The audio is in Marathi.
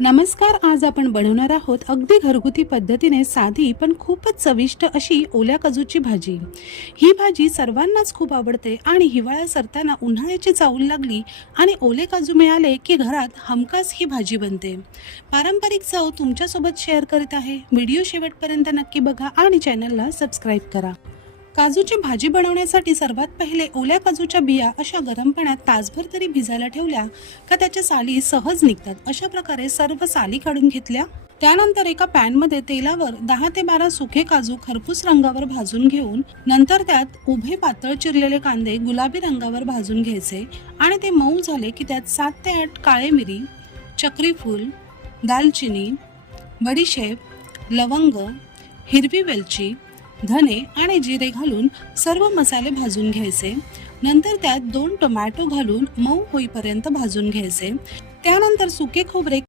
नमस्कार. आज आपण बनवणार आहोत अगदी घरगुती पद्धतीने साधी पण खूपच चविष्ट अशी ओल्या काजूची भाजी. ही भाजी सर्वांनाच खूप आवडते आणि हिवाळा सरताना उन्हाळ्याची चाहूल लागली आणि ओले काजू मिळाले की घरात हमखास ही भाजी बनते. पारंपरिक चव तुमच्यासोबत शेअर करत आहे. व्हिडिओ शेवटपर्यंत नक्की बघा आणि चॅनलला सबस्क्राईब करा. काजूची भाजी बनवण्यासाठी सर्वात पहिले ओल्या काजूच्या बिया अशा गरम पाण्यात तासभर तरी भिजायला ठेवल्या का त्याच्या साली सहज निघतात. अशा प्रकारे सर्व साली काढून घेतल्या. त्यानंतर एका पॅनमध्ये तेलावर 10 ते 12 सुके काजू खरपूस रंगावर भाजून घेऊन नंतर त्यात उभे पातळ चिरलेले कांदे गुलाबी रंगावर भाजून घ्यायचे आणि ते मऊ झाले की त्यात 7 ते 8 काळे मिरी, चक्रीफूल, दालचिनी, बडीशेप, लवंग, हिरवी वेलची, धने आणि जिरे घालून सर्व मसाले भाजून घ्यायचे. नंतर त्यात 2 टोमॅटो घालून मऊ होईपर्यंत भाजून घ्यायचे. त्यानंतर सुके खोबरे